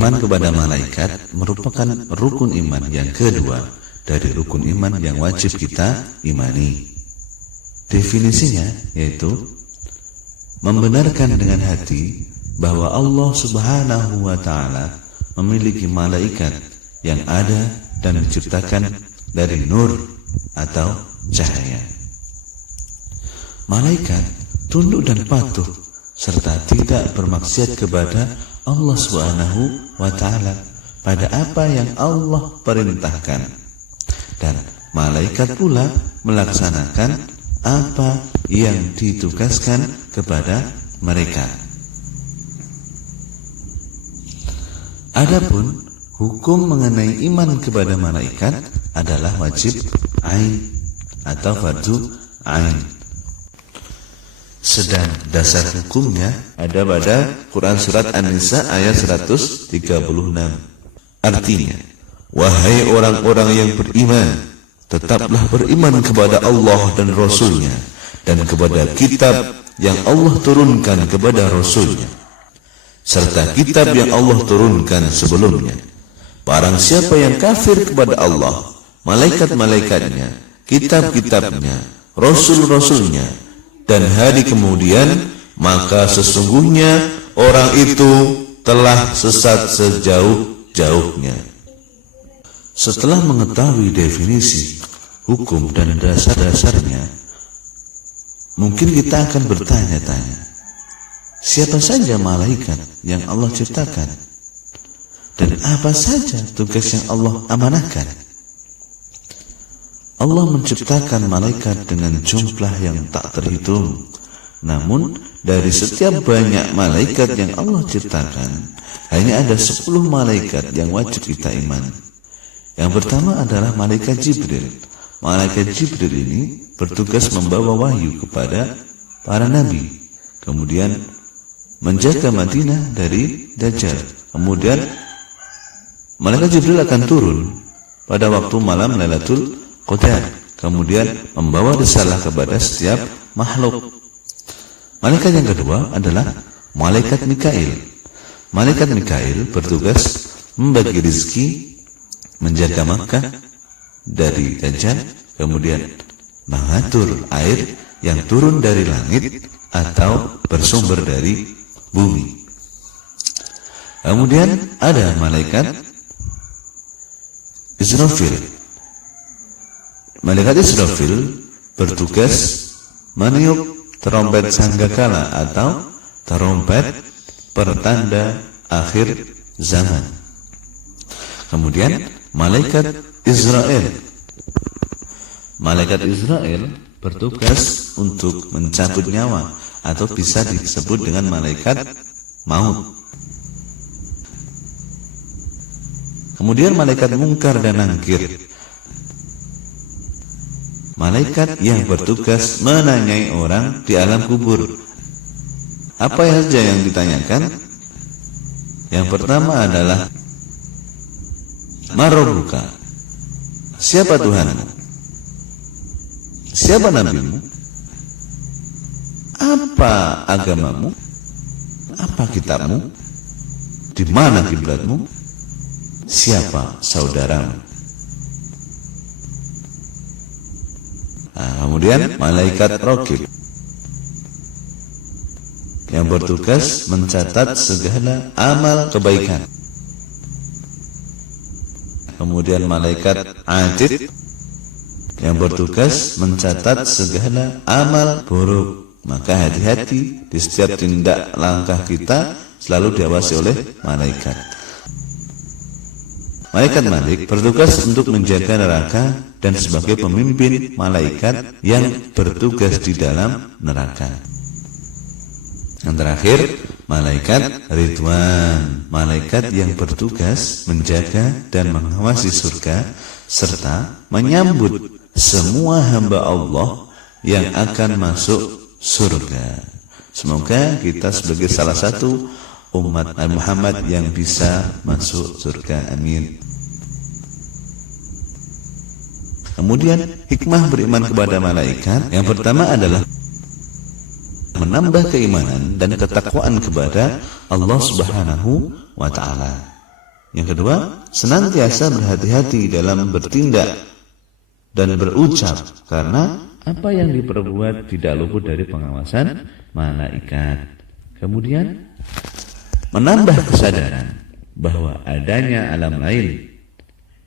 Iman kepada malaikat merupakan rukun iman yang kedua dari rukun iman yang wajib kita imani. Definisinya yaitu membenarkan dengan hati bahwa Allah Subhanahu wa Ta'ala memiliki malaikat yang ada dan diciptakan dari nur atau cahaya. Malaikat tunduk dan patuh serta tidak bermaksiat kepada Allah Subhanahu wa Ta'ala pada apa yang Allah perintahkan, dan malaikat pula melaksanakan apa yang ditugaskan kepada mereka. Adapun hukum mengenai iman kepada malaikat adalah wajib ain atau fardu ain. Sedang dasar hukumnya ada pada Quran Surat An-Nisa ayat 136. Artinya, wahai orang-orang yang beriman, tetaplah beriman kepada Allah dan Rasul-Nya, dan kepada kitab yang Allah turunkan kepada Rasul-Nya, serta kitab yang Allah turunkan sebelumnya. Barang siapa yang kafir kepada Allah, malaikat-malaikatnya, kitab-kitabnya, rasul-rasulnya, dan hari kemudian, maka sesungguhnya orang itu telah sesat sejauh-jauhnya. Setelah mengetahui definisi, hukum, dan dasar-dasarnya, mungkin kita akan bertanya-tanya, siapa saja malaikat yang Allah ciptakan? Dan apa saja tugas yang Allah amanahkan? Allah menciptakan malaikat dengan jumlah yang tak terhitung. Namun dari setiap banyak malaikat yang Allah ciptakan, hanya ada 10 malaikat yang wajib kita iman. Yang pertama adalah malaikat Jibril. Malaikat Jibril ini bertugas membawa wahyu kepada para nabi, kemudian menjaga Madinah dari Dajjal. Kemudian malaikat Jibril akan turun pada waktu malam Lailatul Qadar, kemudian membawa risalah kepada setiap makhluk. Malaikat yang kedua adalah malaikat Mikail. Malaikat Mikail bertugas membagi rezeki, menjaga Makkah dari Dajjal, kemudian mengatur air yang turun dari langit atau bersumber dari bumi. Kemudian ada malaikat Israfil. Malaikat Israfil bertugas meniup terompet sangkakala atau terompet pertanda akhir zaman. Kemudian malaikat Israel. Malaikat Israel bertugas untuk mencabut nyawa atau bisa disebut dengan malaikat maut. Kemudian malaikat Mungkar dan Nangkir. Malaikat yang bertugas menanyai orang di alam kubur. Apa saja yang ditanyakan? Yang pertama adalah Marobuka, siapa Tuhanmu? Siapa nabimu? Apa agamamu? Apa kitabmu? Di mana kiblatmu? Siapa saudaramu? Kemudian malaikat Raqib yang bertugas mencatat segala amal kebaikan. Kemudian malaikat Atid yang bertugas mencatat segala amal buruk. Maka hati-hati di setiap tindak langkah kita selalu diawasi oleh malaikat. Malaikat Malik bertugas untuk menjaga neraka dan sebagai pemimpin malaikat yang bertugas di dalam neraka. Yang terakhir, malaikat Ridwan, malaikat yang bertugas menjaga dan mengawasi surga serta menyambut semua hamba Allah yang akan masuk surga. Semoga kita sebagai salah satu umat Nabi Muhammad yang bisa masuk surga. Amin. Kemudian hikmah beriman kepada malaikat yang pertama adalah menambah keimanan dan ketakwaan kepada Allah Subhanahu wa Ta'ala. Yang kedua, senantiasa berhati-hati dalam bertindak dan berucap, karena apa yang diperbuat tidak luput dari pengawasan malaikat. Kemudian, menambah kesadaran bahwa adanya alam lain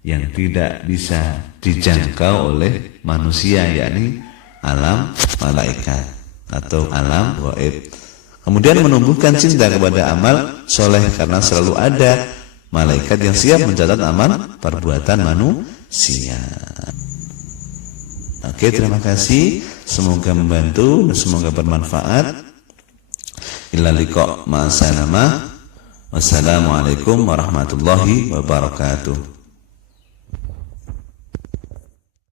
yang tidak bisa dijangkau oleh manusia, yakni alam malaikat atau alam gaib. Kemudian menumbuhkan cinta kepada amal soleh, karena selalu ada malaikat yang siap mencatat amal perbuatan manusia. Oke, terima kasih. Semoga membantu dan semoga bermanfaat. Illa liqa' ma'as salamah. Wassalamualaikum warahmatullahi wabarakatuh.